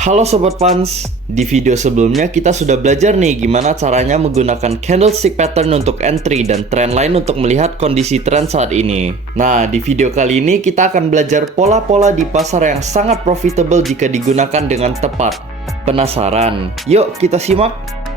Halo Sobat Fans, di video sebelumnya kita sudah belajar nih gimana caranya menggunakan candlestick pattern untuk entry dan trendline untuk melihat kondisi tren saat ini. Nah, di video kali ini kita akan belajar pola-pola di pasar yang sangat profitable jika digunakan dengan tepat. Penasaran? Yuk kita simak!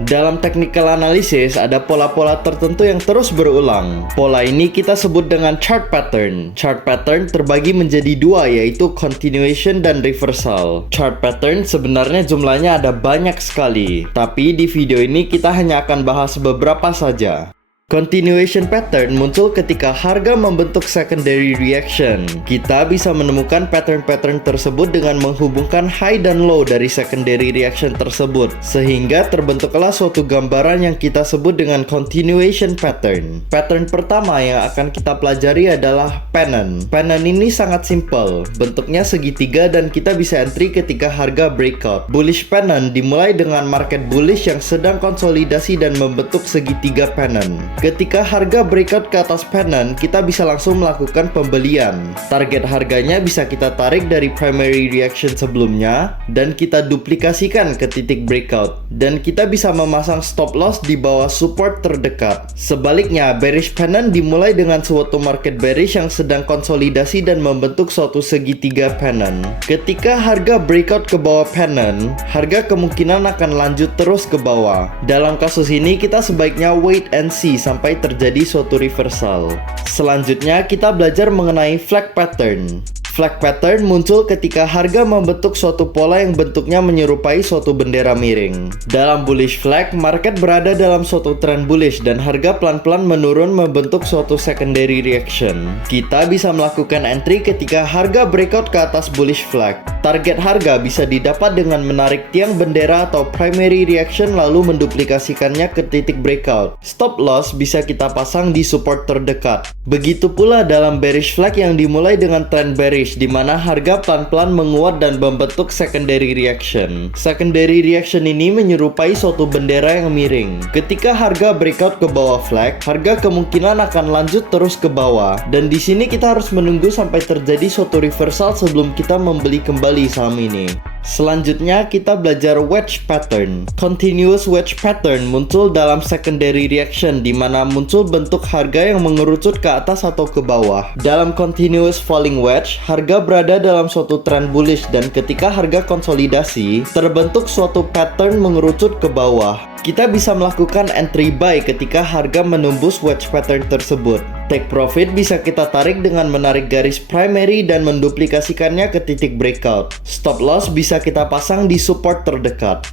Dalam technical analysis ada pola-pola tertentu yang terus berulang. Pola ini kita sebut dengan chart pattern. Chart pattern terbagi menjadi dua, yaitu continuation dan reversal. Chart pattern sebenarnya jumlahnya ada banyak sekali, tapi di video ini kita hanya akan bahas beberapa saja. Continuation pattern muncul ketika harga membentuk secondary reaction. Kita bisa menemukan pattern-pattern tersebut dengan menghubungkan high dan low dari secondary reaction tersebut, sehingga terbentuklah suatu gambaran yang kita sebut dengan continuation pattern. Pattern pertama yang akan kita pelajari adalah pennant. Pennant ini sangat simple, bentuknya segitiga dan kita bisa entry ketika harga breakout. Bullish pennant dimulai dengan market bullish yang sedang konsolidasi dan membentuk segitiga pennant. Ketika harga breakout ke atas pennant, kita bisa langsung melakukan pembelian. Target harganya bisa kita tarik dari primary reaction sebelumnya dan kita duplikasikan ke titik breakout. Dan kita bisa memasang stop loss di bawah support terdekat. Sebaliknya, bearish pennant dimulai dengan suatu market bearish yang sedang konsolidasi dan membentuk suatu segitiga pennant. Ketika harga breakout ke bawah pennant, harga kemungkinan akan lanjut terus ke bawah. Dalam kasus ini, kita sebaiknya wait and see sampai terjadi suatu reversal. Selanjutnya kita belajar mengenai flag pattern. Flag pattern muncul ketika harga membentuk suatu pola yang bentuknya menyerupai suatu bendera miring. Dalam bullish flag, market berada dalam suatu trend bullish dan harga pelan-pelan menurun membentuk suatu secondary reaction. Kita bisa melakukan entry ketika harga breakout ke atas bullish flag. Target harga bisa didapat dengan menarik tiang bendera atau primary reaction lalu menduplikasikannya ke titik breakout. Stop loss bisa kita pasang di support terdekat. Begitu pula dalam bearish flag yang dimulai dengan trend bearish, di mana harga pelan-pelan menguat dan membentuk secondary reaction. Secondary reaction ini menyerupai suatu bendera yang miring. Ketika harga breakout ke bawah flag, harga kemungkinan akan lanjut terus ke bawah. Dan di sini kita harus menunggu sampai terjadi suatu reversal sebelum kita membeli kembali saham ini. Selanjutnya kita belajar wedge pattern. Continuous wedge pattern muncul dalam secondary reaction di mana muncul bentuk harga yang mengerucut ke atas atau ke bawah. Dalam continuous falling wedge, harga berada dalam suatu trend bullish dan ketika harga konsolidasi, terbentuk suatu pattern mengerucut ke bawah. Kita bisa melakukan entry buy ketika harga menembus wedge pattern tersebut. Take profit bisa kita tarik dengan menarik garis primary dan menduplikasikannya ke titik breakout. Stop loss bisa kita pasang di support terdekat.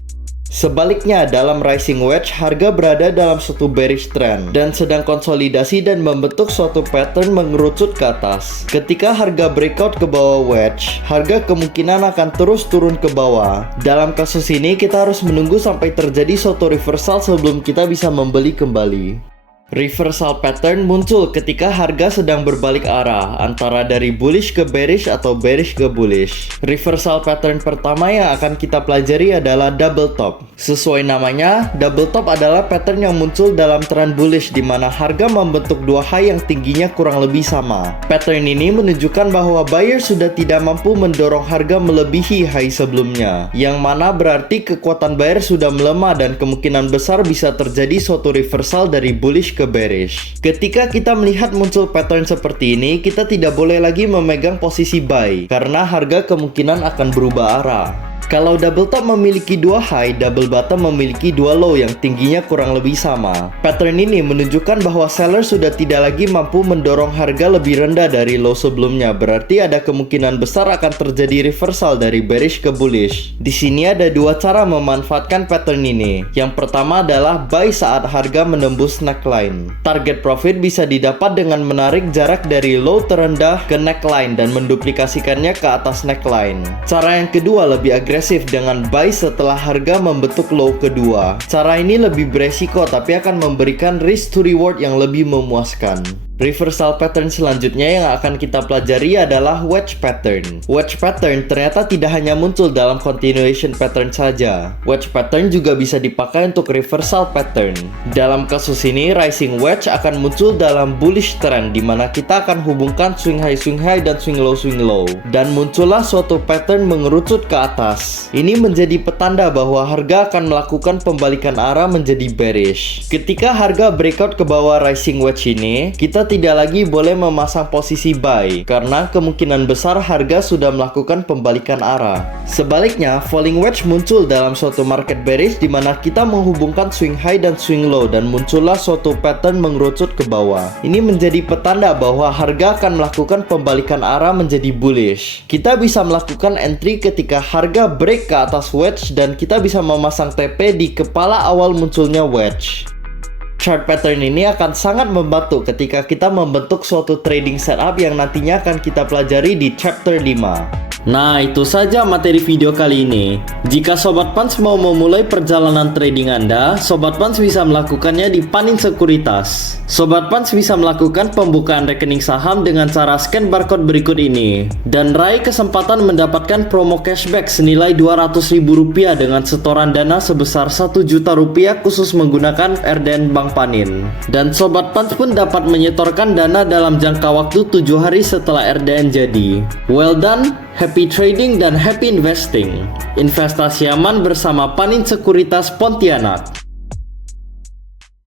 Sebaliknya, dalam rising wedge, harga berada dalam suatu bearish trend dan sedang konsolidasi dan membentuk suatu pattern mengerucut ke atas. Ketika harga breakout ke bawah wedge, harga kemungkinan akan terus turun ke bawah. Dalam kasus ini, kita harus menunggu sampai terjadi suatu reversal sebelum kita bisa membeli kembali. Reversal pattern muncul ketika harga sedang berbalik arah antara dari bullish ke bearish atau bearish ke bullish. Reversal pattern pertama yang akan kita pelajari adalah double top. Sesuai namanya, double top adalah pattern yang muncul dalam trend bullish di mana harga membentuk dua high yang tingginya kurang lebih sama. Pattern ini menunjukkan bahwa buyer sudah tidak mampu mendorong harga melebihi high sebelumnya, yang mana berarti kekuatan buyer sudah melemah dan kemungkinan besar bisa terjadi suatu reversal dari bullish ke bearish. Ketika kita melihat muncul pattern seperti ini, kita tidak boleh lagi memegang posisi buy karena harga kemungkinan akan berubah arah. Kalau double top memiliki dua high, double bottom memiliki dua low yang tingginya kurang lebih sama. Pattern ini menunjukkan bahwa seller sudah tidak lagi mampu mendorong harga lebih rendah dari low sebelumnya. Berarti ada kemungkinan besar akan terjadi reversal dari bearish ke bullish. Di sini ada dua cara memanfaatkan pattern ini. Yang pertama adalah buy saat harga menembus neckline. Target profit bisa didapat dengan menarik jarak dari low terendah ke neckline dan menduplikasikannya ke atas neckline. Cara yang kedua lebih agresif dengan buy setelah harga membentuk low kedua. Cara ini lebih beresiko tapi akan memberikan risk to reward yang lebih memuaskan. Reversal pattern selanjutnya yang akan kita pelajari adalah wedge pattern. Wedge pattern ternyata tidak hanya muncul dalam continuation pattern saja. Wedge pattern juga bisa dipakai untuk reversal pattern. Dalam kasus ini, rising wedge akan muncul dalam bullish trend di mana kita akan hubungkan swing high dan swing low. Dan muncullah suatu pattern mengerucut ke atas. Ini menjadi petanda bahwa harga akan melakukan pembalikan arah menjadi bearish. Ketika harga breakout ke bawah rising wedge ini, kita tidak lagi boleh memasang posisi buy karena kemungkinan besar harga sudah melakukan pembalikan arah. Sebaliknya, falling wedge muncul dalam suatu market bearish di mana kita menghubungkan swing high dan swing low dan muncullah suatu pattern mengerucut ke bawah. Ini menjadi petanda bahwa harga akan melakukan pembalikan arah menjadi bullish. Kita bisa melakukan entry ketika harga break ke atas wedge dan kita bisa memasang TP di kepala awal munculnya wedge. Chart pattern ini akan sangat membantu ketika kita membentuk suatu trading setup yang nantinya akan kita pelajari di chapter 5. Nah, itu saja materi video kali ini. Jika Sobat Pans mau memulai perjalanan trading Anda, Sobat Pans bisa melakukannya di Panin Sekuritas. Sobat Pans bisa melakukan pembukaan rekening saham dengan cara scan barcode berikut ini dan raih kesempatan mendapatkan promo cashback senilai Rp200.000 dengan setoran dana sebesar Rp1.000.000 khusus menggunakan RDN Bank Panin. Dan Sobat Pans pun dapat menyetorkan dana dalam jangka waktu 7 hari setelah RDN jadi. Well done, happy trading dan happy investing. Investasi aman bersama Panin Sekuritas Pontianak.